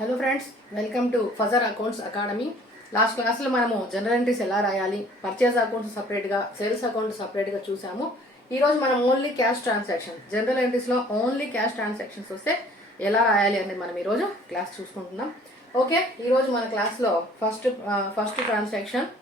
Hello friends, welcome to ఫజర్ accounts academy. Last క్లాస్లో మనము జనరల్ ఎంట్రీస్ ఎలా రాయాలి, పర్చేస్ అకౌంట్స్ సపరేట్గా, సేల్స్ అకౌంట్ సపరేట్గా చూసాము. ఈరోజు మనం ఓన్లీ క్యాష్ ట్రాన్సాక్షన్, జనరల్ ఎంట్రీస్లో ఓన్లీ క్యాష్ ట్రాన్సాక్షన్స్ వస్తే ఎలా రాయాలి అనేది మనం ఈరోజు క్లాస్ చూసుకుంటున్నాం. ఓకే, ఈరోజు మన క్లాస్లో first transaction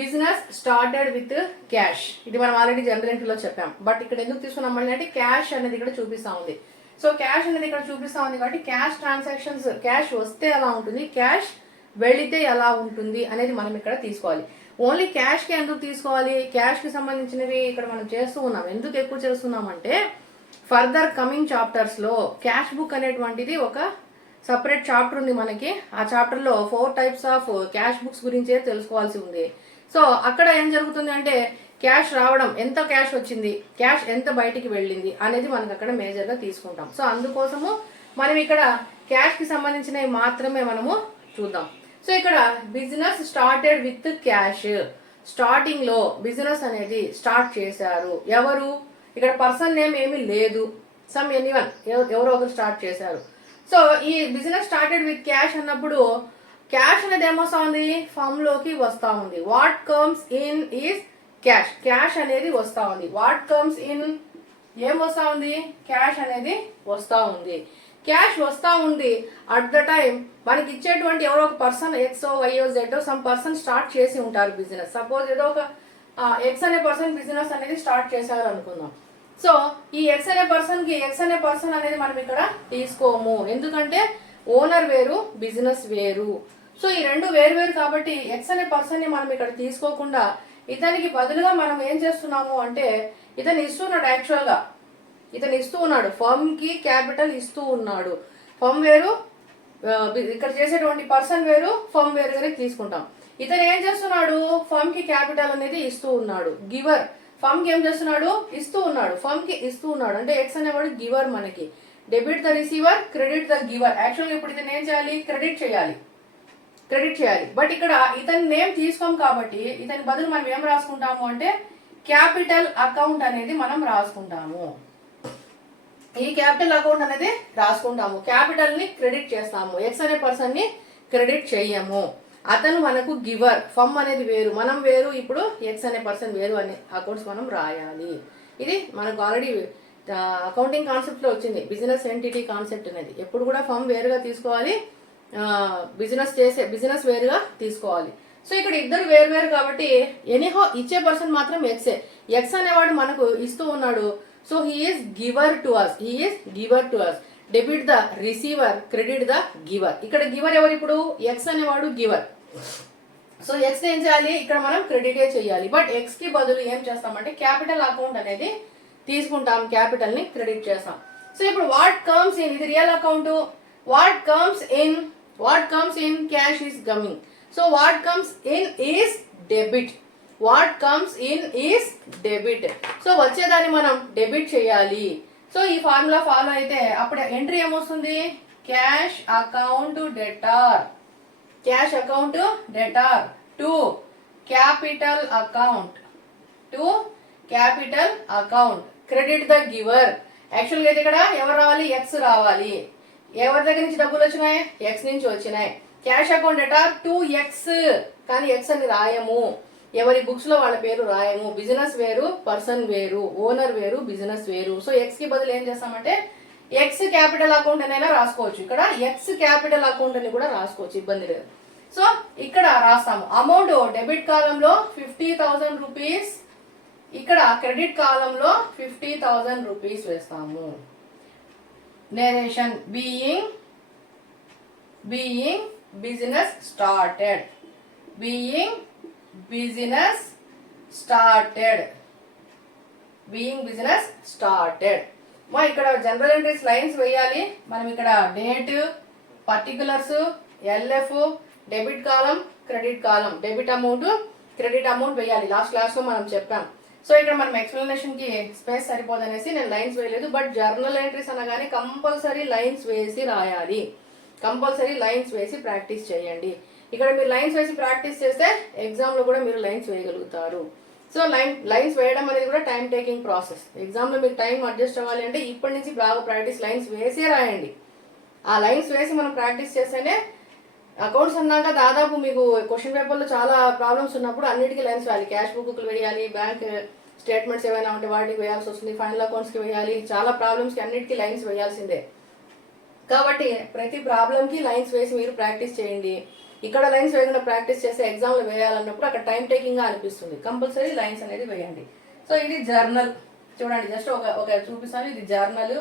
business started with cash. ఇది మనం ఆల్రెడీ జనరల్ ఎంట్రీలో చెప్పాం, బట్ ఇక్కడ ఎందుకు తీసుకున్నాం అంటే క్యాష్ అనేది ఇక్కడ చూపిస్తా ఉంది. సో క్యాష్ అనేది ఇక్కడ చూపిస్తా ఉంది కాబట్టి క్యాష్ ట్రాన్సాక్షన్స్, క్యాష్ వస్తే ఎలా ఉంటుంది, క్యాష్ వెళితే ఎలా ఉంటుంది అనేది మనం ఇక్కడ తీసుకోవాలి. ఓన్లీ క్యాష్ కి ఎందుకు తీసుకోవాలి, క్యాష్ కి సంబంధించినవి ఇక్కడ మనం చేస్తూ ఉన్నాం. ఎందుకు ఎక్కువ చేస్తున్నాం అంటే ఫర్దర్ కమింగ్ చాప్టర్స్ లో క్యాష్ బుక్ అనేటువంటిది ఒక సపరేట్ చాప్టర్ ఉంది మనకి. ఆ చాప్టర్ లో 4 టైప్స్ ఆఫ్ క్యాష్ బుక్స్ గురించే తెలుసుకోవాల్సి ఉంది. సో అక్కడ ఏం జరుగుతుంది అంటే క్యాష్ రావడం, ఎంత క్యాష్ వచ్చింది, క్యాష్ ఎంత బయటికి వెళ్ళింది అనేది మనకు అక్కడ మేజర్గా తీసుకుంటాం. సో అందుకోసము మనం ఇక్కడ క్యాష్ కి సంబంధించినవి మాత్రమే మనము చూద్దాం. సో ఇక్కడ business started with cash. Starting లో బిజినెస్ అనేది స్టార్ట్ చేశారు. ఎవరు? ఇక్కడ పర్సన్ నేమ్ ఏమీ లేదు, సమ్ ఎనీవన్, ఎవరో ఒకరు స్టార్ట్ చేశారు. సో ఈ బిజినెస్ స్టార్టెడ్ విత్ క్యాష్ అన్నప్పుడు క్యాష్ అనేది ఏమొస్తా ఉంది, ఫామ్ లోకి వస్తా ఉంది. What comes in is cash. Cash అనేది వస్తా ఉంది. వాట్ కమ్స్ ఇన్, ఏం వస్తా ఉంది, క్యాష్ అనేది వస్తా ఉంది. క్యాష్ వస్తా ఉంది. అట్ ద టైం మనకి ఇచ్చేటువంటి ఎవరో ఒక పర్సన్, ఎక్సో వైఓ జెడ్ఓ, సమ్ పర్సన్ స్టార్ట్ చేసి ఉంటారు బిజినెస్. సపోజ్ ఏదో ఒక ఎక్స్ అనే పర్సన్ బిజినెస్ అనేది స్టార్ట్ చేశారు అనుకుందాం. సో ఈ ఎక్స్ అనే పర్సన్ అనేది మనం ఇక్కడ తీసుకోము. ఎందుకంటే ఓనర్ వేరు, బిజినెస్ వేరు. సో ఈ రెండు వేరు కాబట్టి ఎక్స్ అనే పర్సన్ ని మనం ఇక్కడ తీసుకోకుండా ఇతనికి బదులుగా మనం ఏం చేస్తున్నాము అంటే ఇతను ఇస్తున్నాడు. యాక్చువల్ గా ఇతను ఇస్తూ ఉన్నాడు, ఫర్మ్ కి క్యాపిటల్ ఇస్తూ ఉన్నాడు. ఫర్మ్ వేరు, ఇక్కడ చేసేటువంటి పర్సన్ వేరు, ఫర్మ్ వేరుగానే తీసుకుంటాం. ఇతను ఏం చేస్తున్నాడు, ఫర్మ్ కి క్యాపిటల్ అనేది ఇస్తూ ఉన్నాడు. గివర్, ఫర్మ్ కి ఏం చేస్తున్నాడు, ఇస్తూ ఉన్నాడు, ఫర్మ్ కి ఇస్తూ ఉన్నాడు. అంటే ఎక్స్ అనేవాడు గివర్. మనకి debit the receiver, credit the giver. యాక్చువల్గా ఇప్పుడు ఇతను ఏం చేయాలి, క్రెడిట్ చేయాలి. బట్ ఇక్కడ ఇతని నేమ్ తీసుకోం కాబట్టి ఇతని బదులు మనం ఏం రాసుకుంటాము అంటే క్యాపిటల్ అకౌంట్ అనేది మనం రాసుకుంటాము. ఈ క్యాపిటల్ అకౌంట్ అనేది రాసుకుంటాము. క్యాపిటల్ ని క్రెడిట్ చేస్తాము. ఎక్స్ అనే పర్సన్ ని క్రెడిట్ చెయ్యము. అతను మనకు గివర్, ఫమ్ అనేది వేరు, మనం వేరు. ఇప్పుడు ఎక్స్ అనే పర్సన్ వేరు అనే అకౌంట్స్ మనం రాయాలి. ఇది మనకు ఆల్రెడీ అకౌంటింగ్ కాన్సెప్ట్ లో వచ్చింది. బిజినెస్ ఎంటిటీ కాన్సెప్ట్ అనేది ఎప్పుడు కూడా ఫమ్ వేరుగా తీసుకోవాలి, బిజినెస్ వేరుగా తీసుకోవాలి. సో ఇక్కడ ఇద్దరు వేరు కాబట్టి ఎనీహో ఇచ్చే పర్సన్ మాత్రం ఎక్సే. ఎక్స్ అనేవాడు మనకు ఇస్తూ ఉన్నాడు. So he is giver to us. Debit the receiver, credit the giver. ఇక్కడ గివర్ ఎవరు? ఇప్పుడు ఎక్స్ అనేవాడు గివర్. సో ఎక్స్ ఏం చేయాలి, ఇక్కడ మనం క్రెడిటే చేయాలి. బట్ ఎక్స్ కి బదులు ఏం చేస్తామంటే క్యాపిటల్ అకౌంట్ అనేది తీసుకుంటాం, క్యాపిటల్ ని క్రెడిట్ చేస్తాం. సో ఇప్పుడు వాట్ కమ్స్ ఇన్, ఇది real account. What comes in cash is coming. So what comes in is debit. So వచ్చేదాన్ని మనం డెబిట్ చేయాలి. సో ఈ ఫార్ములా ఫాలో అయితే అప్పుడు ఎంట్రీ ఏమొస్తుంది, cash account debtor to capital account credit the giver. యాక్చువల్గా అయితే ఇక్కడ ఎవరు రావాలి, ఎక్స్ రావాలి. ఎవరి దగ్గర నుంచి డబ్బులు వచ్చినాయి, ఎక్స్ నుంచి వచ్చినాయి. Cash account debtor to X, కానీ ఎక్స్ అని రాయము. ఎవరి బుక్స్ లో వాళ్ళ పేరు రాయము. బిజినెస్ వేరు, పర్సన్ వేరు, ఓనర్ వేరు, బిజినెస్ వేరు. సో ఎక్స్ కి బదులు ఏం చేస్తామంటే ఎక్స్ క్యాపిటల్ అకౌంట్ అనైనా రాసుకోవచ్చు. ఇక్కడ ఎక్స్ క్యాపిటల్ అకౌంట్ అని కూడా రాసుకోవచ్చు, ఇబ్బంది లేదు. సో ఇక్కడ రాస్తాము. అమౌంట్ డెబిట్ కాలంలో 50,000 రూపీస్, ఇక్కడ క్రెడిట్ కాలంలో 50,000 రూపీస్ వేస్తాము. Narration being business started. మా ఇక్కడ జనరల్ ఎంట్రీస్ లైన్స్ వేయాలి మనం. ఇక్కడ డేట్, పర్టికులర్స్, ఎల్ఎఫ్, డెబిట్ కాలం, క్రెడిట్ కాలం, డెబిట్ అమౌంట్, క్రెడిట్ అమౌంట్ వేయాలి. లాస్ట్ క్లాస్ లో మనం చెప్పాం. సో ఇక్కడ మనం ఎక్స్ప్లెనేషన్ కి స్పేస్ సరిపోదనేసి నేను లైన్స్ వేయలేదు. బట్ జర్నల్ ఎంట్రీస్ అనగానే కంపల్సరీ లైన్స్ వేసి రాయాలి. కంపల్సరీ లైన్స్ వేసి ప్రాక్టీస్ చేయండి. ఇక్కడ మీరు లైన్స్ వేసి ప్రాక్టీస్ చేస్తే ఎగ్జామ్ లో కూడా మీరు లైన్స్ వేయగలుగుతారు. సో లైన్స్ వేయడం అనేది కూడా టైం టేకింగ్ ప్రాసెస్. ఎగ్జామ్ లో మీకు టైం అడ్జస్ట్ అవ్వాలి అంటే ఇప్పటి నుంచి బాగా ప్రాక్టీస్ లైన్స్ వేసే రాయండి. ఆ లైన్స్ వేసి మనం ప్రాక్టీస్ చేస్తేనే అకౌంట్స్ అన్నాక దాదాపు మీకు క్వశ్చన్ పేపర్లో చాలా ప్రాబ్లమ్స్ ఉన్నప్పుడు అన్నిటికీ లైన్స్ వేయాలి. క్యాష్ బుక్లు వేయాలి, బ్యాంక్ స్టేట్మెంట్స్ ఏమైనా ఉంటే వాటికి వేయాల్సి వస్తుంది, ఫైనల్ అకౌంట్స్కి వేయాలి, చాలా ప్రాబ్లమ్స్కి అన్నిటికీ లైన్స్ వేయాల్సిందే. కాబట్టి ప్రతి ప్రాబ్లంకి లైన్స్ వేసి మీరు ప్రాక్టీస్ చేయండి. ఇక్కడ లైన్స్ వేయకుండా ప్రాక్టీస్ చేస్తే ఎగ్జామ్లో వేయాలన్నప్పుడు అక్కడ టైం టేకింగ్గా అనిపిస్తుంది. కంపల్సరీ లైన్స్ అనేది వేయండి. సో ఇది జర్నల్ చూడండి, జస్ట్ ఒక చూపిస్తాను. ఇది జర్నల్.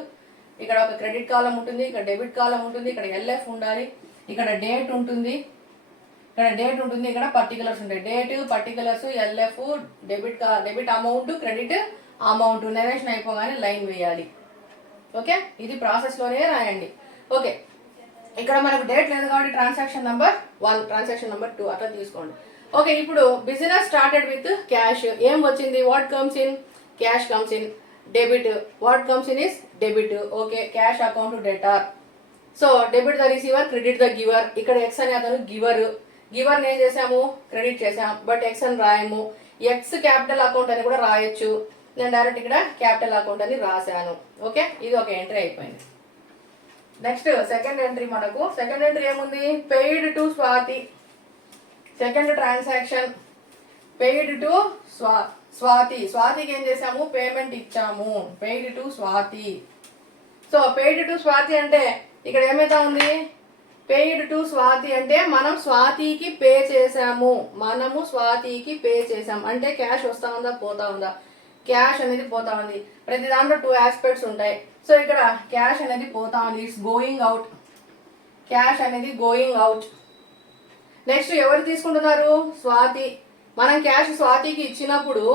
ఇక్కడ ఒక క్రెడిట్ కాలం ఉంటుంది, ఇక్కడ డెబిట్ కాలం ఉంటుంది, ఇక్కడ ఎల్ఎఫ్ ఉండాలి, ఇక్కడ డేట్ ఉంటుంది, ఇక్కడ పర్టికులర్స్ ఉంటాయి. Date, particulars, LF, debit amount, credit amount. Narration అయిపోగానే లైన్ వేయాలి. ఓకే, ఇది ప్రాసెస్లోనే రాయండి. ఓకే, ఇక్కడ మనకు డేట్ లేదు కాబట్టి ట్రాన్సాక్షన్ నెంబర్ 1, ట్రాన్సాక్షన్ నెంబర్ 2 అట్లా తీసుకోండి. ఓకే, ఇప్పుడు బిజినెస్ స్టార్టెడ్ విత్ క్యాష్. ఏం వచ్చింది? What comes in? Cash comes in. Debit, what comes in is debit. Okay, cash account debtor. So debit the receiver, credit the giver. ఇక్కడ X అనే అతను గివర్ని ఏం చేసాము? క్రెడిట్ చేసాం, బట్ ఎక్స్ అని రాయము. X capital account అని కూడా రాయొచ్చు. నేను డైరెక్ట్ ఇక్కడ క్యాపిటల్ అకౌంట్ అని రాశాను. ఓకే, ఇది ఒక ఎంట్రీ అయిపోయింది. Next second entry. మనకు సెకండ్ ఎంట్రీ ఏముంది? Paid to Swathi. Second transaction paid to Swathi. స్వాతికి ఏం చేసాము? పేమెంట్ ఇచ్చాము. Paid to Swathi. So paid to Swathi అంటే ఇక్కడ ఏమైతే ఉంది? పెయిడ్ టు స్వాతి అంటే మనం స్వాతికి పే చేసాము. మనము స్వాతికి పే చేసాం అంటే క్యాష్ వస్తా ఉందా, పోతా ఉందా? క్యాష్ అనేది పోతా ఉంది. ప్రతి దాంట్లో 2 ఆస్పెక్ట్స్ ఉంటాయి. సో ఇక్కడ క్యాష్ అనేది పోతా ఉంది, ఇట్స్ గోయింగ్ అవుట్. క్యాష్ అనేది గోయింగ్ అవుట్. నెక్స్ట్ ఎవరు తీసుకుంటున్నారు? స్వాతి. మనం క్యాష్ స్వాతికి ఇచ్చినప్పుడు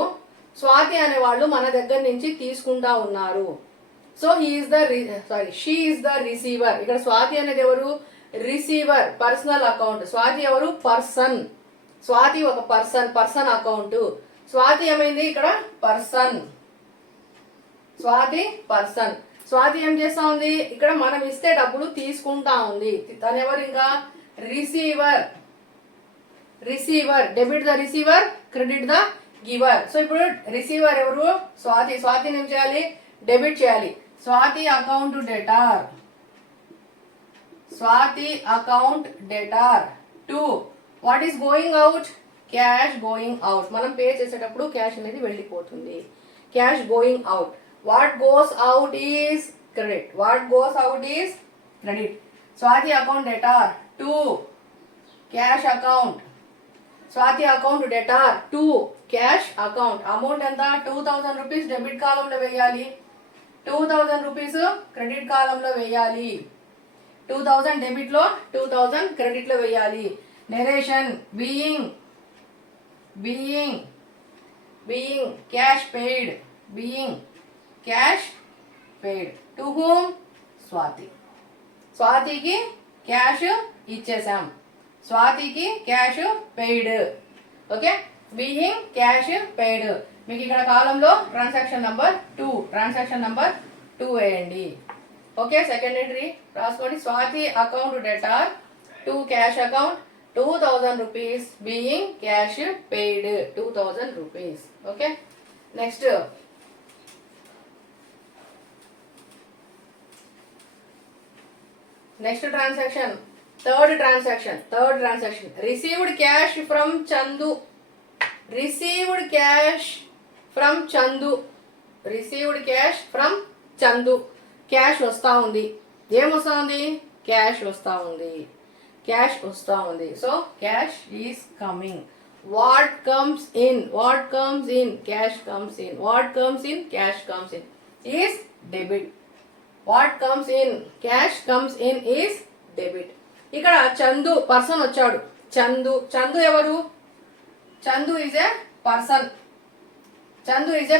స్వాతి అనే వాళ్ళు మన దగ్గర నుంచి తీసుకుంటా ఉన్నారు. So she is the receiver. ఇక్కడ స్వాతి అనేది ఎవరు? రిసీవర్. Personal account. స్వాతి ఎవరు? పర్సన్. స్వాతి ఒక పర్సన్ అకౌంట్. స్వాతి ఏమైంది? ఇక్కడ పర్సన్. స్వాతి పర్సన్. స్వాతి ఏం చేస్తా ఉంది? ఇక్కడ మనం ఇస్తే డబ్బులు తీసుకుంటా ఉంది. తను ఎవరు? ఇంకా receiver. Debit the receiver, credit the giver. So ఇప్పుడు రిసీవర్ ఎవరు? స్వాతి. స్వాతిని ఏం చేయాలి? డెబిట్ చేయాలి. Swathi account debtor. Swathi account debtor to what is going out? Cash going out. మనం పే చేసేటప్పుడు క్యాష్ అనేది వెళ్ళిపోతుంది. Cash going out. What goes out is credit. Swathi account debtor to cash account. Swathi account debtor to cash account. Amount ఎంత? 2000 rupees debit కాలంలో వేయాలి, 2000 rupees credit కాలంలో వేయాలి. 2000 debit లో, 2000 క్రెడిట్ లో వేయాలి. Narration being cash paid to whom? Swathi. స్వాతికి cash ఇచ్చేసాం. స్వాతికి cash paid. Okay, being cash paid. మీకు ఇక్కడ కాలంలో ట్రాన్సాక్షన్ నంబర్ 2 వేయండి. ఓకే, సెకండ్ ఎంట్రీ రాసుకోండి. Swathi account debtor to cash account 2000 rupees being cash paid 2000 rupees. Okay, next transaction. Third transaction received cash from Chandu. Cash వస్తా ఉంది. ఏమొస్తా ఉంది? క్యాష్ వస్తా ఉంది. So cash is coming. What comes in? Cash comes in. Cash comes in is debit. What comes in? Cash comes in is debit. ఇక్కడ Chandu person వచ్చాడు. చందు ఎవరు? Chandu is a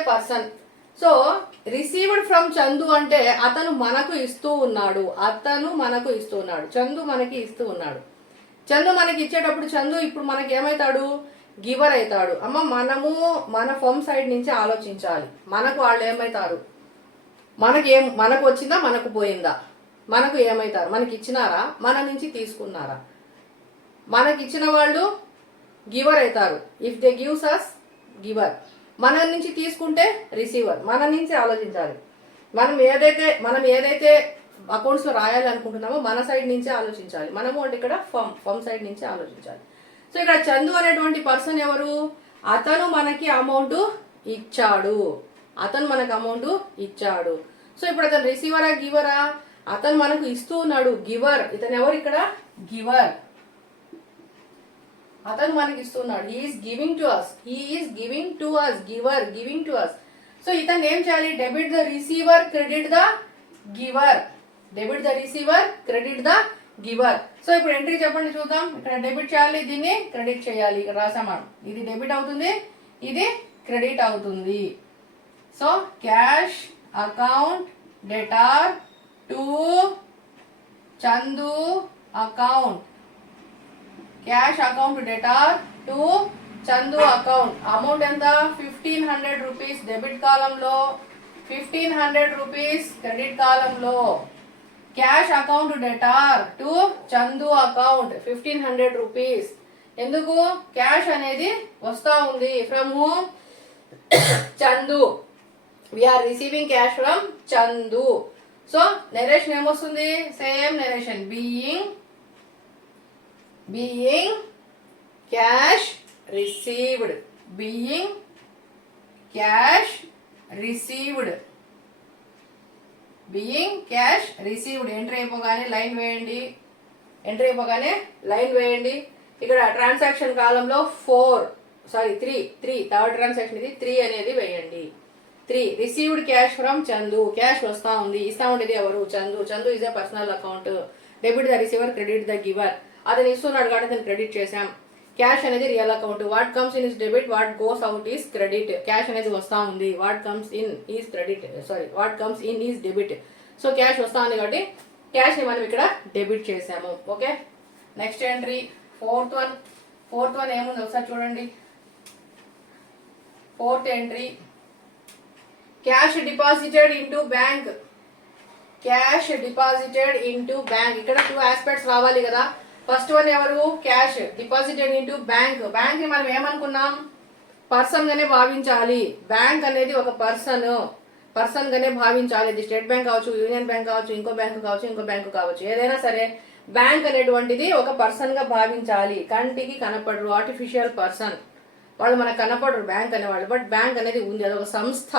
person. So received from Chandu అంటే అతను మనకు ఇస్తూ ఉన్నాడు. చందు మనకి ఇస్తూ ఉన్నాడు. చందు మనకి ఇచ్చేటప్పుడు చందు ఇప్పుడు మనకి ఏమవుతాడు? గివర్ అవుతాడు. అమ్మ మనము మన ఫర్మ్ సైడ్ నుంచి ఆలోచించాలి. మనకు వాళ్ళు ఏమవుతారు? మనకు వచ్చిందా, మనకు పోయిందా? మనకు ఏమవుతారు? మనకి ఇచ్చినారా, మన నుంచి తీసుకున్నారా? మనకి ఇచ్చిన వాళ్ళు గివర్ అవుతారు. If they gives us giver. మన నుంచి తీసుకుంటే రిసీవర్. మన నుంచి ఆలోచించాలి. మనం ఏదైతే అకౌంట్స్లో రాయాలి అనుకుంటున్నామో మన సైడ్ నుంచే ఆలోచించాలి. మనము అంటే ఇక్కడ ఫమ్ సైడ్ నుంచే ఆలోచించాలి. సో ఇక్కడ చందు అనేటువంటి పర్సన్ ఎవరు? అతను మనకి అమౌంట్ ఇచ్చాడు. అతను మనకు అమౌంట్ ఇచ్చాడు. సో ఇప్పుడు అతను రిసీవరా గివరా? అతను మనకు ఇస్తూ ఉన్నాడు, గివర్. ఇతను ఎవరు ఇక్కడ? గివర్. అతను మనకి ఇస్తున్నాడు. He is giving to us. He is giving to us. Giver giving to us. So ఇతను ఏం చేయాలి? Debit the receiver, credit the giver. Debit the receiver, credit the giver. So ఇప్పుడు ఎంట్రీ చెప్పండి చూద్దాం. ఇక్కడ డెబిట్ చేయాలి, దీన్ని క్రెడిట్ చేయాలి. ఇక్కడ రాసాం మనం. ఇది డెబిట్ అవుతుంది, ఇది క్రెడిట్ అవుతుంది. So cash account debtor to Chandu account. Cash account debtor to Chandu account. Amount ఎంత? 1500 రూపీస్ డెబిట్ కాలంలో, 1500 రూపీస్ క్రెడిట్ కాలంలో. Cash account debtor to Chandu account 1500 rupees. ఎందుకు? క్యాష్ అనేది వస్తూ ఉంది from whom? Chandu. We are receiving cash from Chandu. So narration ఏమొస్తుంది? Same narration. Being cash received. Being cash received. Being cash received. Entry అయిపోగానే line వేయండి. Entry అయిపోగానే line వేయండి. ఇక్కడ ట్రాన్సాక్షన్ కాలంలో 3 థర్డ్ ట్రాన్సాక్షన్ ఇది 3 అనేది వేయండి. 3 received cash from Chandu. Cash వస్తా ఉంది, ఇస్తా ఉండేది ఎవరు? Chandu. Chandu is a personal account. Debit the receiver, credit the giver. అతను ఇస్తున్నాడు కాబట్టి అతను క్రెడిట్ చేసాం. క్యాష్ అనేది real account. What comes in is debit, what goes out is credit. Cash అనేది వస్తా ఉంది, what comes in is credit, what comes in is debit. So cash వస్తా ఉంది కాబట్టి క్యాష్ ని మనం ఇక్కడ డెబిట్ చేసాము. Okay, next entry fourth one ఏముంది ఒకసారి చూడండి. Fourth entry cash deposited into bank. Cash deposited into bank. ఇక్కడ 2 ఆస్పెక్ట్స్ రావాలి కదా. ఫస్ట్ వన్ ఎవరు? Cash deposited into bank. Bank ని మనం ఏమనుకున్నాం? పర్సన్ గానే భావించాలి. బ్యాంక్ అనేది ఒక పర్సన్ గానే భావించాలి. ఇది స్టేట్ బ్యాంక్ కావచ్చు, యూనియన్ బ్యాంక్ కావచ్చు, ఇంకో బ్యాంకు కావచ్చు, ఏదైనా సరే బ్యాంక్ అనేటువంటిది ఒక పర్సన్ గా భావించాలి. కంటికి కనపడరు, ఆర్టిఫిషియల్ పర్సన్. వాళ్ళు మనకు కనపడరు బ్యాంక్ అనేవాళ్ళు. బట్ బ్యాంక్ అనేది ఉంది, అదొక సంస్థ,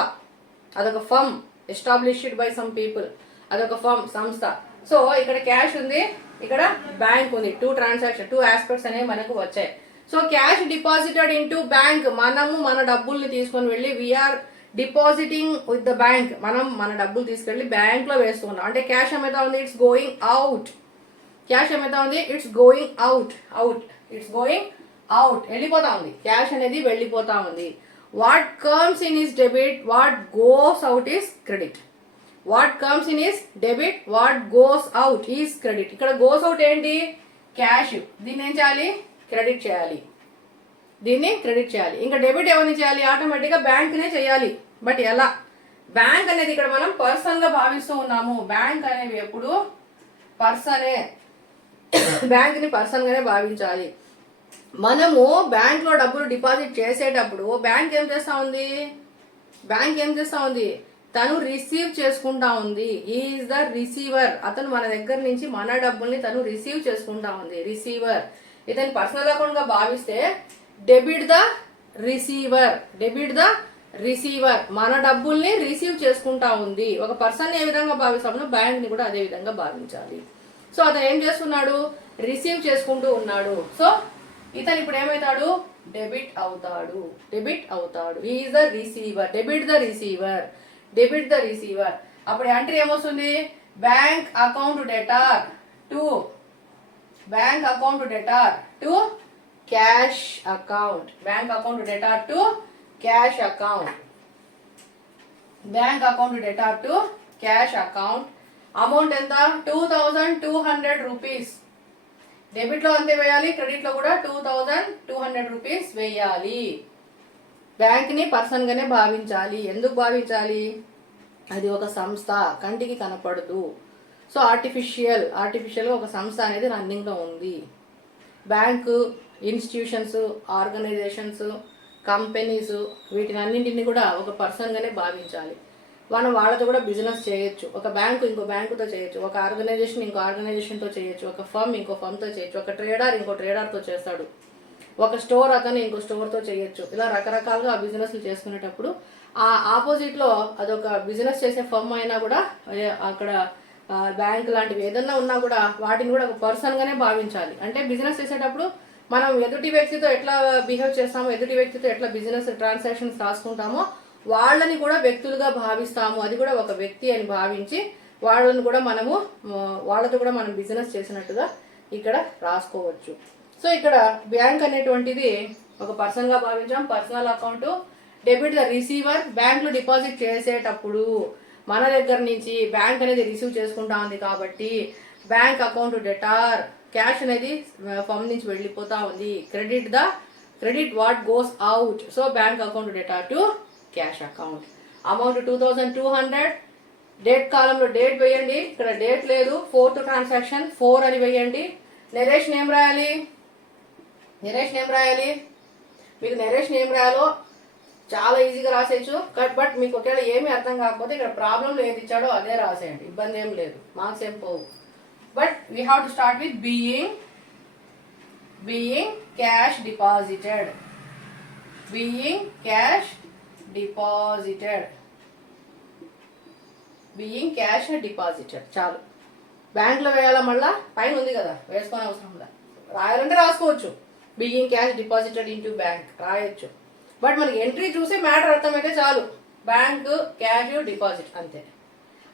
అదొక firm established by some people. అదొక ఫర్మ్, సంస్థ. సో ఇక్కడ క్యాష్ ఉంది, ఇక్కడ బ్యాంక్ ఉంది. 2 ట్రాన్సాక్షన్, 2 ఆస్పెక్ట్స్ అనేవి మనకు వచ్చాయి. So cash deposited into bank. మనము మన డబ్బుల్ని తీసుకొని వెళ్ళి we are depositing with the bank. మనం మన డబ్బులు తీసుకెళ్ళి బ్యాంక్ లో వేస్తున్నాం. అంటే క్యాష్ ఏమైతే ఉంది? It's going out. క్యాష్ ఏమైతే ఉంది? It's going out. It's going out, వెళ్ళిపోతా ఉంది. క్యాష్ అనేది వెళ్ళిపోతా ఉంది. What comes in is debit, what goes out is credit. What comes in is debit, what goes out is credit. ఇక్కడ goes out ఏంటి? Cash. దీన్ని ఏం చేయాలి? క్రెడిట్ చేయాలి. దీన్ని క్రెడిట్ చేయాలి. ఇంకా డెబిట్ ఎవరిని చేయాలి? ఆటోమేటిక్గా బ్యాంక్నే చేయాలి. బట్ ఎలా? బ్యాంక్ అనేది ఇక్కడ మనం పర్సన్ గా భావిస్తూ ఉన్నాము. బ్యాంక్ అనేవి ఎప్పుడు పర్సనే. బ్యాంక్ ని పర్సన్ గానే భావించాలి. మనము బ్యాంక్ లో డబ్బులు డిపాజిట్ చేసేటప్పుడు బ్యాంక్ ఏం చేస్తా ఉంది? తను రిసీవ్ చేసుకుంటా ఉంది. Is the receiver. అతను మన దగ్గర నుంచి మన డబ్బుల్ని తను రిసీవ్ చేసుకుంటా ఉంది. రిసీవర్. ఇతను పర్సనల్ అకౌంట్ గా భావిస్తే డెబిట్ ద రిసీవర్. మన డబ్బుల్ని రిసీవ్ చేసుకుంటా ఉంది. ఒక పర్సన్ ఏ విధంగా భావిస్తామో బ్యాంక్ ని కూడా అదే విధంగా భావించాలి. సో అతను ఏం చేస్తున్నాడు? రిసీవ్ చేసుకుంటూ ఉన్నాడు. సో ఇతను ఇప్పుడు ఏమవుతాడు? డెబిట్ అవుతాడు. Is the receiver. Debit the receiver. అప్పుడు ఎంట్రీ ఏమొస్తుంది? Bank account debtor to cash account. Bank account debtor to cash account. Amount ఎంత? 2200 రూపీస్. డెబిట్ లో అంతే వేయాలి, క్రెడిట్ లో కూడా 2200 రూపీస్ వేయాలి. బ్యాంక్ ని పర్సన్ గానే భావించాలి. ఎందుకు భావించాలి? అది ఒక సంస్థ, కంటికి కనపడదు. సో ఆర్టిఫిషియల్ గా ఒక సంస్థ అనేది రన్నింగ్ లో ఉంది. బ్యాంకు, ఇన్స్టిట్యూషన్స్, ఆర్గనైజేషన్స్, కంపెనీస్, వీటిని అన్నింటినీ కూడా ఒక పర్సన్ గానే భావించాలి. మనం వాళ్ళతో కూడా బిజినెస్ చేయొచ్చు. ఒక బ్యాంకు ఇంకో బ్యాంకుతో చేయొచ్చు, ఒక ఆర్గనైజేషన్ ఇంకో ఆర్గనైజేషన్తో చేయొచ్చు, ఒక ఫర్మ్ ఇంకో ఫర్మ్తో చేయొచ్చు, ఒక ట్రేడర్ ఇంకో ట్రేడర్తో చేస్తాడు, ఒక స్టోర్ అతను ఇంకో స్టోర్తో చేయొచ్చు. ఇలా రకరకాలుగా ఆ బిజినెస్లు చేసుకునేటప్పుడు ఆ ఆపోజిట్లో అదొక బిజినెస్ చేసే ఫర్మ్ అయినా కూడా అక్కడ బ్యాంక్ లాంటివి ఏదన్నా ఉన్నా కూడా వాటిని కూడా ఒక పర్సన్గానే భావించాలి. అంటే బిజినెస్ చేసేటప్పుడు మనం ఎదుటి వ్యక్తితో ఎట్లా బిహేవ్ చేస్తామో, ఎదుటి వ్యక్తితో ఎట్లా బిజినెస్ ట్రాన్సాక్షన్స్ రాసుకుంటామో వాళ్ళని కూడా వ్యక్తులుగా భావిస్తాము. అది కూడా ఒక వ్యక్తి అని భావించి వాళ్ళని కూడా మనము వాళ్ళతో కూడా మనం బిజినెస్ చేసినట్టుగా ఇక్కడ రాసుకోవచ్చు. సో ఇక్కడ బ్యాంక్ అనేటువంటిది ఒక పర్సన్గా భావించాం. Personal account, debit the receiver, బ్యాంకులో డిపాజిట్ చేసేటప్పుడు మన దగ్గర నుంచి బ్యాంక్ అనేది రిసీవ్ చేసుకుంటా ఉంది కాబట్టి బ్యాంక్ అకౌంట్ డెటార్, క్యాష్ అనేది ఫర్మ్ నుంచి వెళ్ళిపోతా ఉంది. Credit what goes out, so bank account debtor to cash account. Amount 2200. Date కాలంలో డేట్ వేయండి, ఇక్కడ డేట్ లేదు, 4th ట్రాన్సాక్షన్ 4 అని వేయండి. నెరేషన్ ఏం రాయాలి? మీకు నెరేషన్ ఏం రాయాలో చాలా ఈజీగా రాసేయచ్చు. బట్ మీకు ఒకవేళ ఏమీ అర్థం కాకపోతే ఇక్కడ ప్రాబ్లంలో ఏది ఇచ్చాడో అదే రాసేయండి, ఇబ్బంది ఏం లేదు, మార్క్స్ ఏం పోవు. But we have to start with being cash deposited. Being cash deposited చాలు. బ్యాంక్లో వేయాలా, మళ్ళీ పైన ఉంది కదా, వేసుకొని అవసరం లేదు. రాయాలంటే రాసుకోవచ్చు, being cash deposited into bank రాయొచ్చు. బట్ మనకి ఎంట్రీ చూసి మ్యాటర్ అర్థమైతే చాలు, బ్యాంకు క్యాష్ డిపాజిట్ అంతే.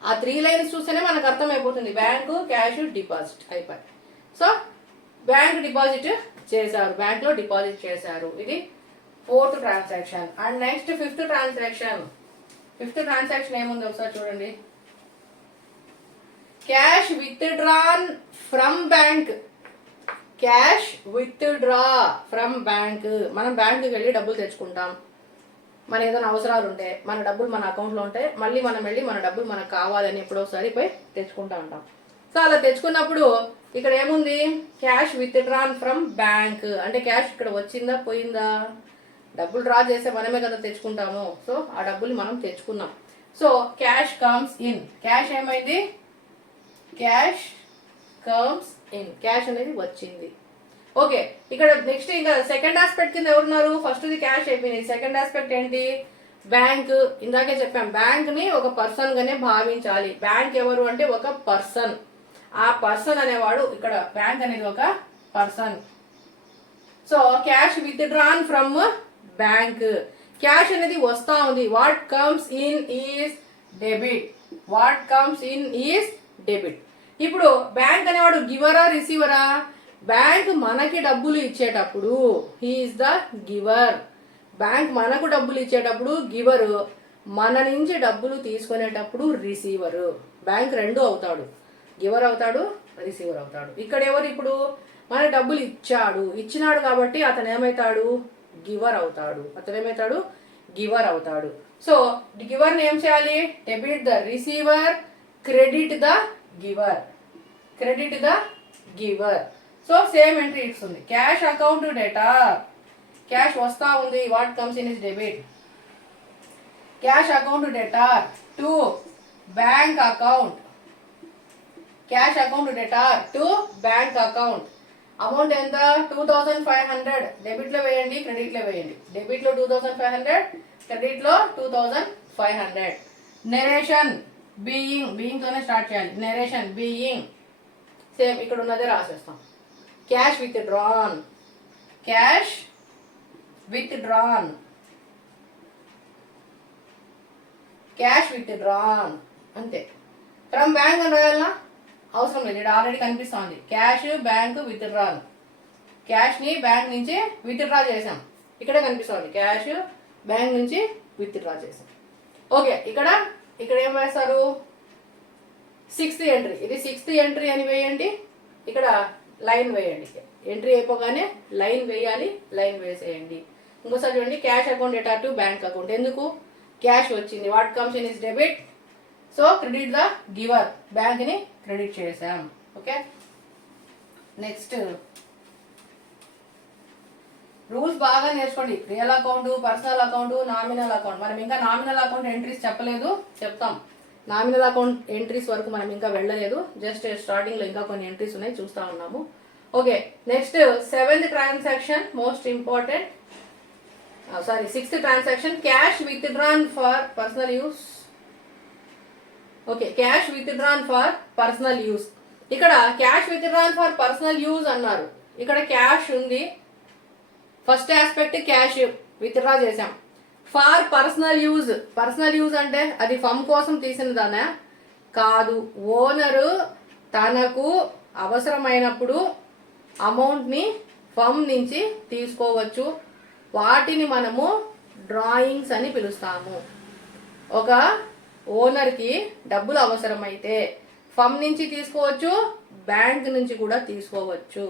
ఆ 3 లైన్స్ చూస్తేనే మనకు అర్థమైపోతుంది, బ్యాంకు క్యాష్ డిపాజిట్ అయిపోయి. సో బ్యాంక్ డిపాజిట్ చేశారు, బ్యాంక్లో డిపాజిట్ చేశారు. ఇది 4th transaction. And next 5th transaction. 5th transaction ఏముంది ఒకసారి చూడండి. Cash withdrawn from bank. Cash withdraw from bank. మనం బ్యాంకుకి వెళ్ళి డబ్బులు తెచ్చుకుంటాం, మన ఏదైనా అవసరాలు ఉంటే, మన డబ్బులు మన అకౌంట్లో ఉంటే మళ్ళీ మనం వెళ్ళి మన డబ్బులు మనకు కావాలని ఎప్పుడోసారి పోయి తెచ్చుకుంటా ఉంటాం. సో అలా తెచ్చుకున్నప్పుడు ఇక్కడ ఏముంది, క్యాష్ విత్డ్రాన్ ఫ్రమ్ బ్యాంక్ అంటే క్యాష్ ఇక్కడ వచ్చిందా పోయిందా? డబ్బులు డ్రా చేస్తే మనమే కదా తెచ్చుకుంటాము. సో ఆ డబ్బులు మనం తెచ్చుకున్నాం. So cash comes in. Cash ఏమైంది? Cash comes in. క్యాష్ అనేది వచ్చింది. ఓకే, ఇక్కడ నెక్స్ట్ ఇంకా సెకండ్ ఆస్పెక్ట్ కింద ఎవరున్నారు? ఫస్ట్ది క్యాష్ అయిపోయింది. సెకండ్ ఆస్పెక్ట్ ఏంటి? బ్యాంక్. ఇందాకే చెప్పాం, బ్యాంక్ ని ఒక పర్సన్ గానే భావించాలి. బ్యాంక్ ఎవరు అంటే ఒక పర్సన్. ఆ పర్సన్ అనేవాడు, ఇక్కడ బ్యాంక్ అనేది ఒక person. So cash withdrawn from bank. Cash అనేది వస్తా ఉంది. What comes in is debit. ఇప్పుడు బ్యాంక్ అనేవాడు గివరా రిసీవరా? బ్యాంక్ మనకి డబ్బులు ఇచ్చేటప్పుడు he is the giver. Bank మనకు డబ్బులు ఇచ్చేటప్పుడు గివరు, మన నుంచి డబ్బులు తీసుకునేటప్పుడు రిసీవరు. బ్యాంక్ రెండు అవుతాడు, గివర్ అవుతాడు, రిసీవర్ అవుతాడు. ఇక్కడ ఎవరు? ఇప్పుడు మన డబ్బులు ఇచ్చినాడు కాబట్టి అతను ఏమవుతాడు? గివర్ అవుతాడు. సో గివర్ని ఏం చేయాలి? Debit the receiver, credit the giver. So same entry ఇస్తుంది. క్యాష్ అకౌంట్ డేటా, క్యాష్ వస్తా ఉంది. What comes in is debit. Cash account debtor to bank account. Cash account debtor to bank account. Amount ఎంత? 2500. Debit లో వేయండి, credit లో వేయండి. Debit లో 2500, credit లో 2500. నెరేషన్ బీయింగ్ తోనే స్టార్ట్ చేయాలి. నెరేషన్ బీయింగ్ సేమ్ ఇక్కడ ఉన్నదే రాసేస్తాం. క్యాష్ విత్డ్రాన్ అంతే. ఫ్రమ్ బ్యాంక్ అని రాయాలనా? అవసరం లేదు, ఇక్కడ ఆల్రెడీ కనిపిస్తుంది. Cash bank withdrawn. క్యాష్ని బ్యాంక్ నుంచి విత్డ్రా చేసాం, ఇక్కడే కనిపిస్తుంది. క్యాష్ బ్యాంక్ నుంచి విత్డ్రా చేసాం. ఓకే, ఇక్కడ ఏం వేస్తారు? 6th entry. ఇది 6th ఎంట్రీ అని వేయండి. ఇక్కడ లైన్ వేయండి. ఎంట్రీ అయిపోగానే లైన్ వేయాలి, లైన్ వేసేయండి. ఇంకోసారి చూడండి. Cash account debtor to bank account. ఎందుకు? క్యాష్ వచ్చింది. What comes in is debit. So credit the giver. బ్యాంక్ని క్రెడిట్ చేసాం. ఓకే, నెక్స్ట్ రూల్స్ బాగా నేర్చుకోండి. Real account, personal account, nominal account. మనం ఇంకా నామినల్ అకౌంట్ ఎంట్రీస్ చెప్పలేదు, చెప్తాం. నామినల్ అకౌంట్ ఎంట్రీస్ వరకు మనం ఇంకా వెళ్ళలేదు. జస్ట్ స్టార్టింగ్లో ఇంకా కొన్ని ఎంట్రీస్ ఉన్నాయి, చూస్తూ ఉన్నాము. Okay, next 7th transaction most important. Sorry, 6th transaction, cash withdrawn for personal use. Okay, cash withdrawn for personal use. ఇక్కడ cash withdrawn for personal use అన్నారు. ఇక్కడ క్యాష్ ఉంది, ఫస్ట్ ఆస్పెక్ట్ క్యాష్ విత్డ్రా చేసాం. For personal use, personal use అంటే అది ఫమ్ కోసం తీసినదానా? కాదు. Owner తనకు అవసరమైనప్పుడు అమౌంట్ని ఫమ్ నుంచి తీసుకోవచ్చు. వాటిని మనము డ్రాయింగ్స్ అని పిలుస్తాము. ఒక ఓనర్కి డబ్బులు అవసరమైతే ఫమ్ నుంచి తీసుకోవచ్చు, బ్యాంక్ నుంచి కూడా తీసుకోవచ్చు.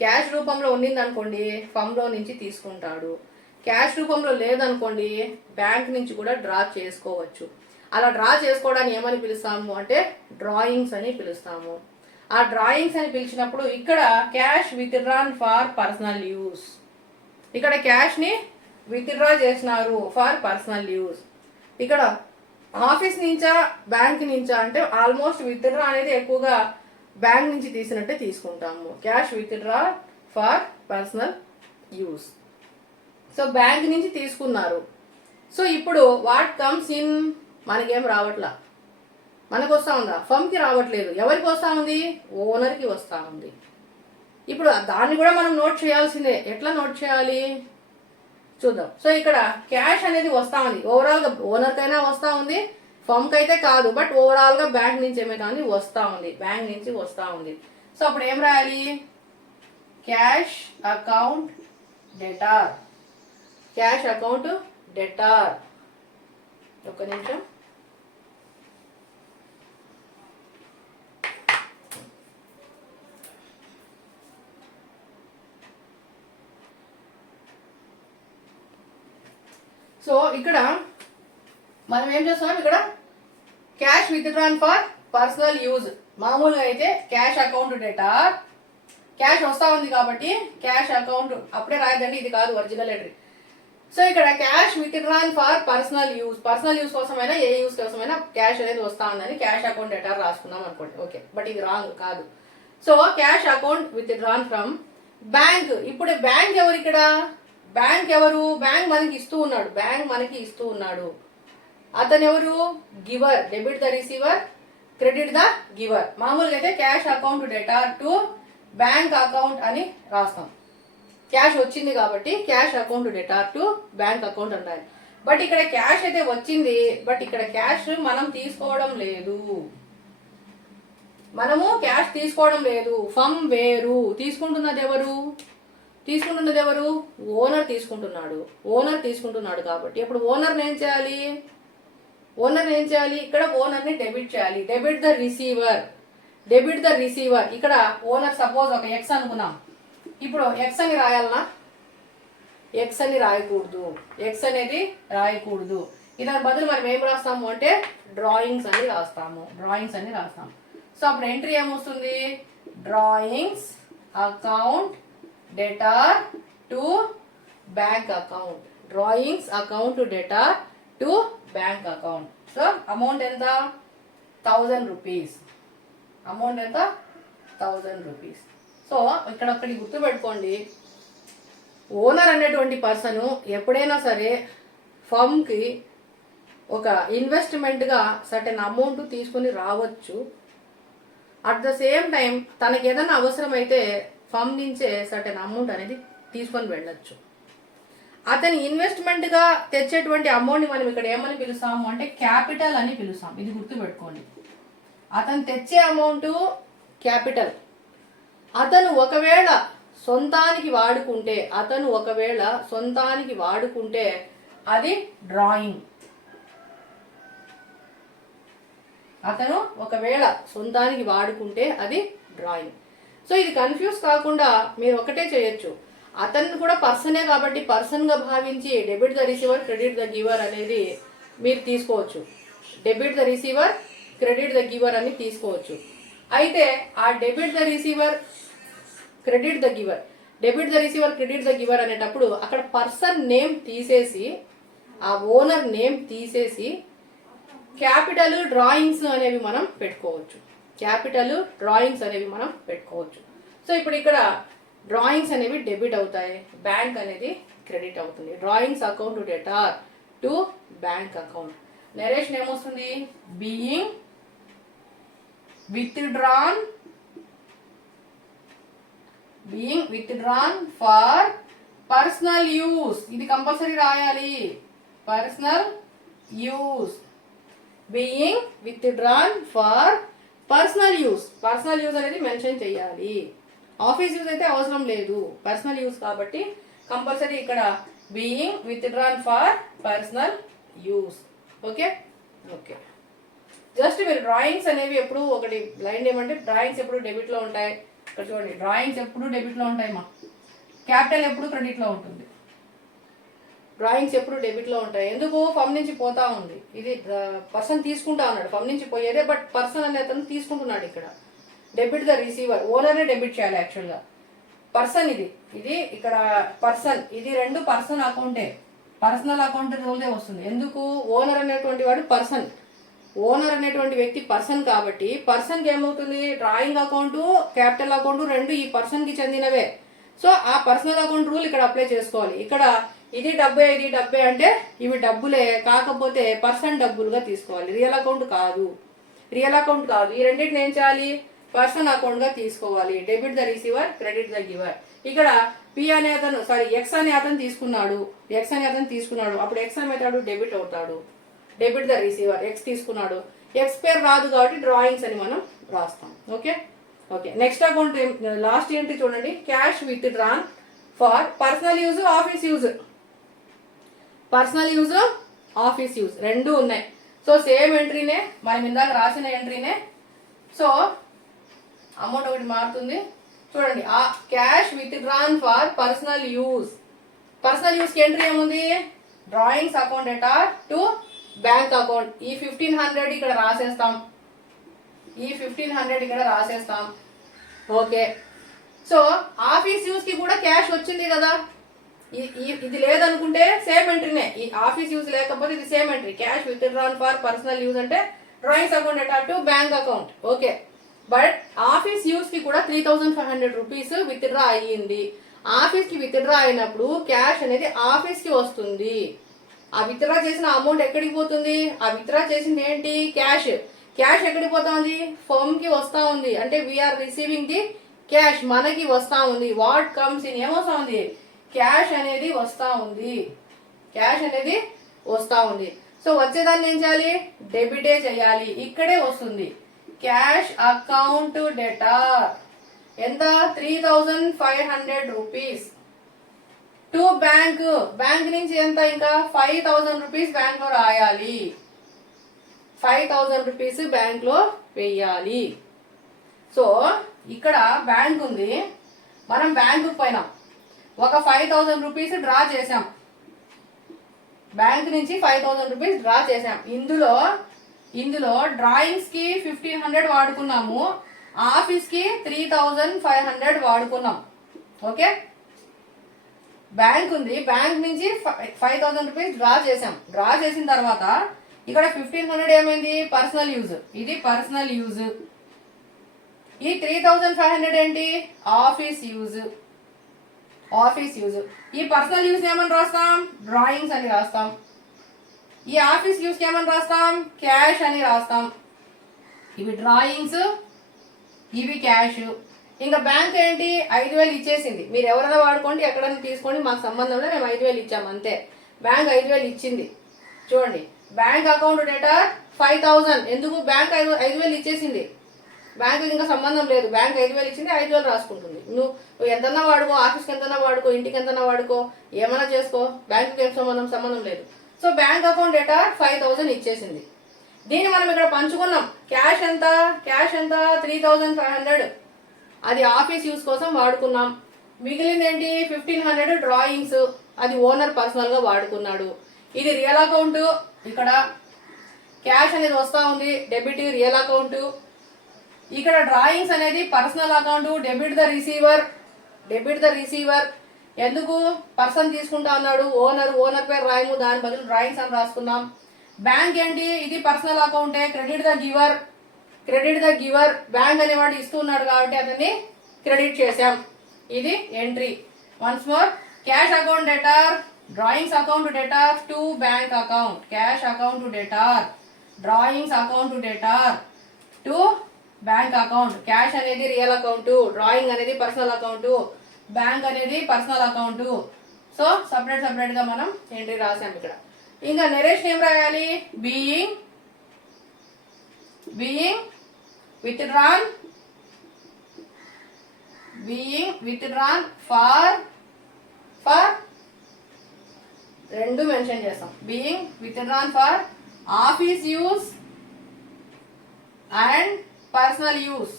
క్యాష్ రూపంలో ఉండిందనుకోండి, ఫమ్లో నుంచి తీసుకుంటాడు. క్యాష్ రూపంలో లేదనుకోండి, బ్యాంక్ నుంచి కూడా డ్రా చేసుకోవచ్చు. అలా డ్రా చేసుకోవడాన్ని ఏమని పిలుస్తాము అంటే డ్రాయింగ్స్ అని పిలుస్తాము. ఆ డ్రాయింగ్స్ అని పిలిచినప్పుడు ఇక్కడ cash withdrawn for personal use, ఇక్కడ క్యాష్ని విత్డ్రా చేసినారు ఫర్ పర్సనల్ యూస్. ఇక్కడ ఆఫీస్ నుంచా బ్యాంక్ నుంచా అంటే ఆల్మోస్ట్ విత్డ్రా అనేది ఎక్కువగా బ్యాంక్ నుంచి తీసినట్టే తీసుకుంటాము. Cash withdraw for personal use. So bank నుంచి తీసుకున్నారు. సో ఇప్పుడు వాట్ కమ్స్ ఇన్, మనకేం రావట్లా. మనకు వస్తూ ఉందా? ఫమ్కి రావట్లేదు. ఎవరికి వస్తూ ఉంది? ఓనర్కి వస్తూ ఉంది. ఇప్పుడు దాన్ని కూడా మనం నోట్ చేయాల్సిందే. ఎట్లా నోట్ చేయాలి చూద్దాం. సో ఇక్కడ క్యాష్ అనేది వస్తూ ఉంది, ఓవరాల్గా ఓనర్కైనా వస్తూ ఉంది, ఫమ్కి అయితే కాదు, బట్ ఓవరాల్గా బ్యాంక్ నుంచి ఏమైనా ఉంది వస్తూ ఉంది, బ్యాంక్ నుంచి వస్తూ ఉంది. సో అప్పుడు ఏం రాయాలి? Cash account debtor, cash account debtor. ఒక్క నిమిషం. సో ఇక్కడ మనం ఏం చేస్తున్నాం? ఇక్కడ cash withdrawn for personal use. మామూలుగా అయితే క్యాష్ అకౌంట్ డెటార్, క్యాష్ వస్తూ ఉంది కాబట్టి క్యాష్ అకౌంట్ అప్పుడే రాయదండి, ఇది కాదు ఒరిజినల్ ఎంట్రీ. సో ఇక్కడ cash withdrawn for personal use, personal use కోసమైనా ఏ యూజ్ కోసమైనా క్యాష్ అనేది వస్తూ ఉందని క్యాష్ అకౌంట్ డెటార్ రాసుకుందాం అనుకోండి. ఓకే, బట్ ఇది రాంగ్ కాదు. So cash account withdrawn from bank. ఇప్పుడు బ్యాంక్ ఎవరు ఇక్కడ? బ్యాంక్ ఎవరు? బ్యాంక్ మనకి ఇస్తూ ఉన్నాడు, బ్యాంక్ మనకి ఇస్తూ ఉన్నాడు. అతను ఎవరు? Giver. Debit the receiver, credit the giver. మామూలుగా అయితే cash account debtor to bank account అని రాస్తాం. క్యాష్ వచ్చింది కాబట్టి cash account debtor to bank account అంటారు. బట్ ఇక్కడ క్యాష్ అయితే వచ్చింది, బట్ ఇక్కడ క్యాష్ మనం తీసుకోవడం లేదు. మనము క్యాష్ తీసుకోవడం లేదు. ఫమ్ వేరు. తీసుకుంటున్నది ఎవరు? తీసుకుంటున్నది ఎవరు? ఓనర్ తీసుకుంటున్నాడు. ఓనర్ తీసుకుంటున్నాడు కాబట్టి ఇప్పుడు ఓనర్ని ఏం చేయాలి? ఓనర్ని ఏం చేయాలి? ఇక్కడ ఓనర్ని డెబిట్ చేయాలి. Debit the receiver, debit the receiver. ఇక్కడ ఓనర్ సపోజ్ ఒక ఎక్స్ అనుకున్నాం. ఇప్పుడు ఎక్స్ అని రాయాలనా? ఎక్స్ అని రాయకూడదు, ఎక్స్ అనేది రాయకూడదు. దాని బదులు మనం ఏం రాస్తాము అంటే డ్రాయింగ్స్ అని రాస్తాము, డ్రాయింగ్స్ అని రాస్తాము. సో అప్పుడు ఎంట్రీ ఏమొస్తుంది? Drawings account debtor to bank account, drawings account debtor to bank account. So amount ఎంత? 1000 రూపీస్. అమౌంట్ ఎంత? 1000 రూపీస్. సో ఇక్కడ ఒకటి గుర్తుపెట్టుకోండి, ఓనర్ అనేటువంటి పర్సన్ ఎప్పుడైనా సరే ఫర్మ్కి ఒక ఇన్వెస్ట్మెంట్గా సర్టెన్ అమౌంట్ తీసుకొని రావచ్చు. అట్ ద సేమ్ టైం తనకి ఏదైనా అవసరమైతే ఫర్మ్ నుంచే సర్టెన్ అమౌంట్ అనేది తీసుకొని వెళ్ళచ్చు. అతని ఇన్వెస్ట్మెంట్గా తెచ్చేటువంటి అమౌంట్ని మనం ఇక్కడ ఏమని పిలుస్తాము అంటే క్యాపిటల్ అని పిలుస్తాం. ఇది గుర్తుపెట్టుకోండి. అతను తెచ్చే అమౌంట్ క్యాపిటల్. అతను ఒకవేళ సొంతానికి వాడుకుంటే అది డ్రాయింగ్. అతను ఒకవేళ సొంతానికి వాడుకుంటే అది డ్రాయింగ్. సో ఇది కన్ఫ్యూజ్ కాకుండా మీరు ఒకటే చేయొచ్చు. అతను కూడా పర్సనే కాబట్టి పర్సన్గా భావించి debit the receiver, credit the giver అనేది మీరు తీసుకోవచ్చు. Debit the receiver, credit the giver అని తీసుకోవచ్చు. అయితే ఆ debit the receiver, credit the giver debit the receiver credit the giver అనేటప్పుడు అక్కడ పర్సన్ నేమ్ తీసేసి ఆ ఓనర్ నేమ్ తీసేసి క్యాపిటల్ డ్రాయింగ్స్ అనేవి మనం పెట్టుకోవచ్చు. క్యాపిటల్ డ్రాయింగ్స్ అనేవి మనం పెట్టుకోవచ్చు. సో ఇప్పుడు ఇక్కడ డ్రాయింగ్స్ అనేవి డెబిట్ అవుతాయి, బ్యాంక్ అనేది క్రెడిట్ అవుతుంది. Drawings account debtor to bank account. Narration ఏమొస్తుంది? Being withdrawn for personal use. ఇది కంపల్సరీ రాయాలి. Personal use. Being withdrawn for personal use. Personal use అనేది మెన్షన్ చేయాలి. ఆఫీస్ యూస్ అయితే అవసరం లేదు, పర్సనల్ యూస్ కాబట్టి కంపల్సరీ ఇక్కడ being withdrawn for personal use. Okay okay. Just మీరు డ్రాయింగ్స్ అనేవి ఎప్పుడు ఒకటి లైన్ ఏమంటే డ్రాయింగ్స్ ఎప్పుడు డెబిట్లో ఉంటాయి. ఇక్కడ చూడండి, డ్రాయింగ్స్ ఎప్పుడు డెబిట్లో ఉంటాయి మా. క్యాపిటల్ ఎప్పుడు క్రెడిట్లో ఉంటుంది. డ్రాయింగ్స్ ఎప్పుడు డెబిట్లో ఉంటాయి. ఎందుకు? ఫమ్ నుంచి పోతా ఉంది. ఇది పర్సన్ తీసుకుంటా ఉన్నాడు, ఫమ్ నుంచి పోయేదే, బట్ పర్సన్ అనే అతను తీసుకుంటున్నాడు. ఇక్కడ డెబిట్ ద రిసీవర్, ఓనర్నే డెబిట్ చేయాలి యాక్చువల్గా. పర్సన్ ఇది ఇక్కడ పర్సన్, ఇది రెండు పర్సన్ అకౌంటే, పర్సనల్ అకౌంట్ రూల్దే వస్తుంది. ఎందుకు? ఓనర్ అనేటువంటి వాడు పర్సన్, ఓనర్ అనేటువంటి వ్యక్తి పర్సన్ కాబట్టి పర్సన్కి ఏమవుతుంది? డ్రాయింగ్ అకౌంట్ క్యాపిటల్ అకౌంట్ రెండు ఈ పర్సన్కి చెందినవే. సో ఆ పర్సనల్ అకౌంట్ రూల్ ఇక్కడ అప్లై చేసుకోవాలి. ఇక్కడ ఇది డబ్బే ఇది డబ్బే అంటే ఇవి డబ్బులే, కాకపోతే పర్సన్ డబ్బులుగా తీసుకోవాలి, రియల్ అకౌంట్ కాదు. రియల్ అకౌంట్ కాదు. ఈ రెండింటిని ఏం చేయాలి? పర్సన్ అకౌంట్ గా తీసుకోవాలి. Debit the receiver credit the giver. ఇక్కడ పి అనే అతను ఎక్స్ అనే అతను తీసుకున్నాడు, అప్పుడు ఎక్స్ ఏమవుతాడు? డెబిట్ అవుతాడు. డెబిట్ ద రిసీవర్, ఎక్స్ తీసుకున్నాడు, ఎక్స్ పేరు రాదు కాబట్టి డ్రాయింగ్స్ అని మనం రాస్తాం. Okay okay. Next account last entry చూడండి, cash withdrawn for personal use office use. Personal use office use రెండు ఉన్నాయి. సో సేమ్ ఎంట్రీనే, మనం ఇందాక రాసిన ఎంట్రీనే. సో అమౌంట్ ఒకటి మారుతుంది. చూడండి, ఆ cash withdrawn for personal use. Personal use కి ఎంట్రీ ఏముంది? Drawings account debtor to bank account. ఈ 1500 ఇక్కడ రాసేస్తాం, ఈ 1500 ఇక్కడ రాసేస్తాం. ఓకే. సో ఆఫీస్ యూజ్ కి కూడా క్యాష్ వచ్చింది కదా, ఇది లేదనుకుంటే సేమ్ ఎంట్రీనే. ఈ ఆఫీస్ యూజ్ లేకపోతే ఇది same entry. Cash withdrawn for personal use అంటే drawings account debtor to bank account. Okay. But office use కి కూడా 3500 రూపీస్ విత్ డ్రా అయ్యింది. ఆఫీస్ కి విత్ డ్రా అయినప్పుడు క్యాష్ అనేది ఆఫీస్ కి వస్తుంది. ఆ విత్ డ్రా చేసిన అమౌంట్ ఎక్కడికి పోతుంది? ఆ విత్ డ్రా చేసింది ఏంటి? క్యాష్. క్యాష్ ఎక్కడికి పోతా ఉంది? ఫర్మ్ కి వస్తా ఉంది. అంటే వీఆర్ రిసీవింగ్ ది క్యాష్, మనకి వస్తా ఉంది. వాట్ కమ్స్ ఇన్ ఏమొస్తా ఉంది? క్యాష్ అనేది వస్తా ఉంది. క్యాష్ అనేది వస్తా ఉంది. సో వచ్చేదాన్ని ఏం చేయాలి? డెబిటే చేయాలి. ఇక్కడే వస్తుంది క్యాష్ అకౌంట్ డెటార్ ఎంత? 3500 రూపీస్ టు బ్యాంక్. బ్యాంక్ నుంచి ఎంత? ఇంకా 5000 రూపీస్ బ్యాంక్ లో రాయాలి. 5000 రూపీస్ బ్యాంక్ లో వేయాలి. సో ఇక్కడ బ్యాంక్ ఉంది, మనం బ్యాంకు పోయినాం, ఒక 5000 రూపీస్ డ్రా చేసాం. బ్యాంక్ నుంచి 5000 రూపీస్ డ్రా చేసాం. ఇందులో డ్రాయింగ్స్ కి 1500 వాడుకున్నాము, ఆఫీస్ కి 3500 వాడుకున్నాం. ఓకే. బ్యాంక్ ఉంది, బ్యాంక్ నుంచి 5000 రూపీస్ డ్రా చేసాం. డ్రా చేసిన తర్వాత ఇక్కడ 1500 ఏమైంది? Personal use. ఇది పర్సనల్ యూజ్. ఈ 3500 ఏంటి? Office use. Office use. ఈ పర్సనల్ యూజ్ ఏమని రాస్తాం? డ్రాయింగ్స్ అని రాస్తాం. ఈ ఆఫీస్ యూజ్ కి ఏమని రాస్తాం? క్యాష్ అని రాస్తాం. ఇవి డ్రాయింగ్స్, ఇవి క్యాష్. ఇంకా బ్యాంక్ ఏంటి? 5000 ఇచ్చేసింది. మీరు ఎవరైనా వాడుకోండి, ఎక్కడైనా తీసుకోండి, మాకు సంబంధంలో మేము 5000 ఇచ్చాము అంతే. బ్యాంక్ 5000 ఇచ్చింది. చూడండి, బ్యాంక్ అకౌంట్ డెటార్ 5000. ఎందుకు? బ్యాంక్ 5000 ఇచ్చేసింది, బ్యాంకు ఇంకా సంబంధం లేదు. బ్యాంక్ 5000 ఇచ్చింది, 5000 రాసుకుంటుంది. నువ్వు ఎంతన్నా వాడుకో, ఆఫీస్కి ఎంతన్నా వాడుకో, ఇంటికి ఎంతన్నా వాడుకో, ఏమైనా చేసుకో, బ్యాంకుకి ఏం సంబంధం లేదు. సో బ్యాంక్ అకౌంట్ డేటా 5000 ఇచ్చేసింది. దీన్ని మనం ఇక్కడ పంచుకున్నాం. క్యాష్ ఎంత? 3500. అది ఆఫీస్ యూస్ కోసం వాడుకున్నాం. మిగిలింది ఏంటి? 1500 డ్రాయింగ్స్, అది ఓనర్ పర్సనల్ గా వాడుకున్నాడు. ఇది రియల్ అకౌంట్. ఇక్కడ క్యాష్ అనేది వస్తా ఉంది, డెబిట్ రియల్ అకౌంట్. ఇక్కడ డ్రాయింగ్స్ అనేది personal account, debit the receiver, debit the receiver. ఎందుకు పర్సన్ తీసుకుంటా అన్నాడు, ఓనర్ పేరు రాయము, దాని బదులు డ్రాయింగ్స్ అని రాసుకున్నాం. బ్యాంక్ ఏంటి, ఇది పర్సనల్ అకౌంటే. క్రెడిట్ ద గివర్, బ్యాంక్ అనేవాడు ఇస్తున్నాడు కాబట్టి అతన్ని క్రెడిట్ చేసాం. ఇది entry. Once more, cash account debtor, drawings account debtor to bank account. Cash account debtor, drawings account debtor to bank account. Cash అనేది రియల్ అకౌంట్, డ్రాయింగ్ అనేది personal account, bank అనేది personal account. So separate గా మనం entry రాసాం ఇక్కడ. ఇంకా narration ఏం రాయాలి, బీయింగ్ విత్డ్రాన్ ఫర్ రెండు మెన్షన్ చేస్తాం. Being withdrawn for office use and personal use.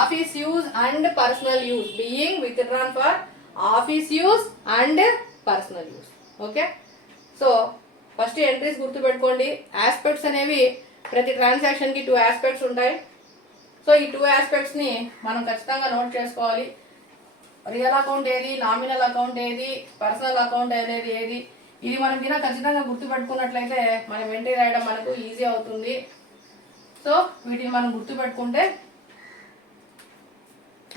Office use and personal use. Being withdrawn for office use and personal use. Okay, so first entries గుర్తుపెట్టుకోండి. Aspects అనేవి ప్రతి ట్రాన్సాక్షన్కి 2 aspects ఉంటాయి. So ఈ 2 ఆస్పెక్ట్స్ని మనం ఖచ్చితంగా note చేసుకోవాలి. రియల్ అకౌంట్ ఏది, nominal account ఏది, పర్సనల్ అకౌంట్ అనేది ఏది, ఇది మనం కింద ఖచ్చితంగా గుర్తుపెట్టుకున్నట్లయితే మనం ఎంట్రీ రాయడం మనకు ఈజీ అవుతుంది. సో వీటిని మనం గుర్తుపెట్టుకుంటే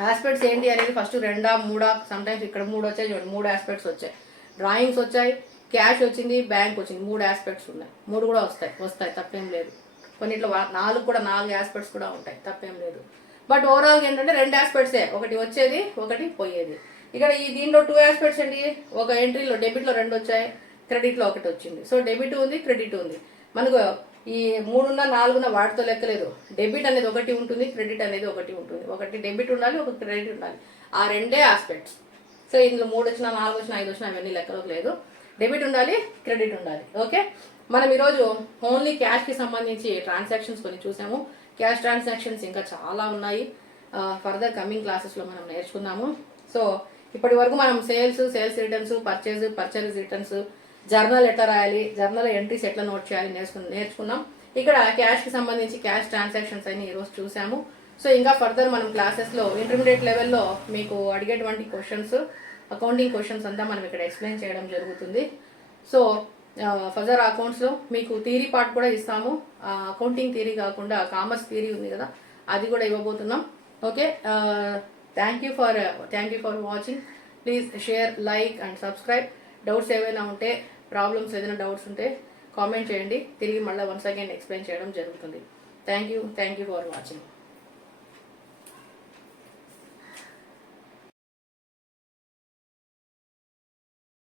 ఆస్పెక్ట్స్ ఏంటి అనేది ఫస్ట్ 2, 3, సమ్టైమ్స్ ఇక్కడ 3 వచ్చాయి చూడండి, 3 ఆస్పెక్ట్స్ వచ్చాయి. డ్రాయింగ్స్ వచ్చాయి, క్యాష్ వచ్చింది, బ్యాంక్ వచ్చింది, 3 ఆస్పెక్ట్స్ ఉన్నాయి. 3 కూడా వస్తాయి తప్పేం లేదు. కొన్నిట్లో 4 ఆస్పెక్ట్స్ కూడా ఉంటాయి, తప్పేం లేదు. బట్ ఓవరాల్గా ఏంటంటే 2 ఆస్పెక్ట్సే, ఒకటి వచ్చేది ఒకటి పోయేది. ఇక్కడ దీంట్లో 2 ఆస్పెక్ట్స్ అండి. ఒక ఎంట్రీలో డెబిట్లో 2 వచ్చాయి, క్రెడిట్లో 1 వచ్చింది. సో డెబిట్ ఉంది, క్రెడిట్ ఉంది. మనకు ఈ 3 4 వాటితో లెక్కలేదు. డెబిట్ అనేది 1 ఉంటుంది, క్రెడిట్ అనేది 1 ఉంటుంది. ఒకటి డెబిట్ ఉండాలి, ఒక క్రెడిట్ ఉండాలి. ఆ 2 ఆస్పెక్ట్స్. సో ఇందులో 3 వచ్చినా 4 వచ్చినా 5 వచ్చినా అవన్నీ లెక్కలోకి లేదు. డెబిట్ ఉండాలి, క్రెడిట్ ఉండాలి. ఓకే, మనం ఈరోజు ఓన్లీ క్యాష్కి సంబంధించి ట్రాన్సాక్షన్స్ కొన్ని చూసాము. క్యాష్ ట్రాన్సాక్షన్స్ ఇంకా చాలా ఉన్నాయి. ఫర్దర్ కమింగ్ క్లాసెస్లో మనం నేర్చుకుందాము. సో ఇప్పటి వరకు మనం sales returns, purchase returns, journal ఎట్లా రాయాలి, జర్నల్ ఎంట్రీస్ ఎట్లా నోట్ చేయాలి నేర్చుకున్నాం. ఇక్కడ క్యాష్కి సంబంధించి క్యాష్ ట్రాన్సాక్షన్స్ అని ఈరోజు చూసాము. సో ఇంకా ఫర్దర్ మనం క్లాసెస్లో ఇంటర్మీడియట్ లెవెల్లో మీకు అడిగేటువంటి క్వశ్చన్స్, అకౌంటింగ్ క్వశ్చన్స్ అంతా మనం ఇక్కడ ఎక్స్ప్లెయిన్ చేయడం జరుగుతుంది. సో ఫర్దర్ అకౌంట్స్లో మీకు థియరీ పార్ట్ కూడా ఇస్తాము. అకౌంటింగ్ థియరీ కాకుండా కామర్స్ థియరీ ఉంది కదా, అది కూడా ఇవ్వబోతున్నాం. Okay, thank you for watching. Please share, like and subscribe. Doubts ఏవైనా ఉంటే, ప్రాబ్లమ్స్ ఏదైనా డౌట్స్ ఉంటే కామెంట్ చేయండి. తిరిగి మళ్ళీ వన్స్ అగైన్ ఎక్స్ప్లెయిన్ చేయడం జరుగుతుంది. Thank you for watching.